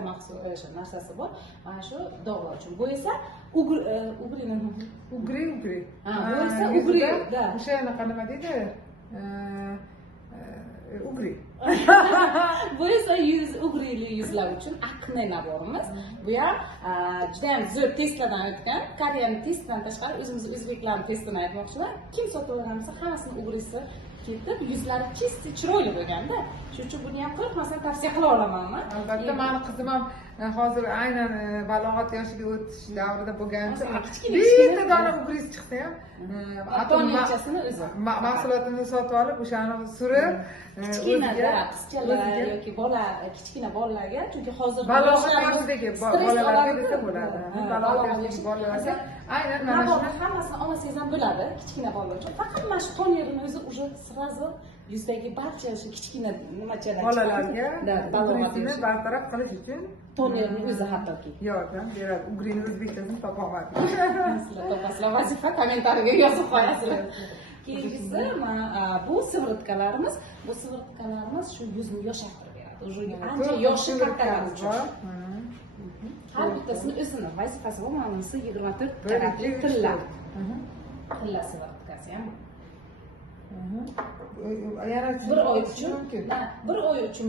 mahsul o'sha narsasi bor. Mana shu dog'lar uchun. Bu esa ugri ugri. Ha, bu esa ugri, da. O'sha nima deydi? Ugri. Bu esa ugrili yuzlar uchun akne naborimiz. Bu ham juda ham zo'r testlardan o'tgan. Koreyaning testidan tashqari o'zimiz o'zbeklarning testini aytmoqchiman. Kim sotib olgansa hammasini ugrisi ketib, yuzlari chisti, chiroyli bo'lganda. Shuning uchun buni ham qo'rqmasdan tavsiya qila olaman. Albatta, meni qizim ham hozir aynan balog'at yoshiga o'tish davrida bo'lgancha bitta dona ugris chiqsa ham ota-onachasini o'zi mahsulotini sotib olib, o'shani surib, kichkina qizchalar yoki bola, kichkina bolalarga, chunki hozir balog'at yoshidagi bolalarga desa bo'ladi. Balog'at yoshidagi bolalarga aynan mana shuni hammasini olmasangiz ham bo'ladi, kichkina bolalar uchun. Faqat mana shu tonerni o'zi уже сразу yuzdagi barcha o'sha kichkina nimachalar bolalarga ugrisini bartaraf qilish uchun tonerni o'zi hattoki yordam beradi. Ugrini o'zbekchasini topolmadim. Sizlar topasizlar, vazifa kommentariyaga yozib qo'yasizlar. Keyingisi bu sivrotkalarimiz. Bu sivrotkalarimiz shu yuzni yoshartirib beradi. Уже ancha yoshi kattalar uchun. Har bittasini o'zini vazifasi bor. Mana bunisi 24 karatli tilla. Tilla sivrotkasi ham. Yana Bir oy uchun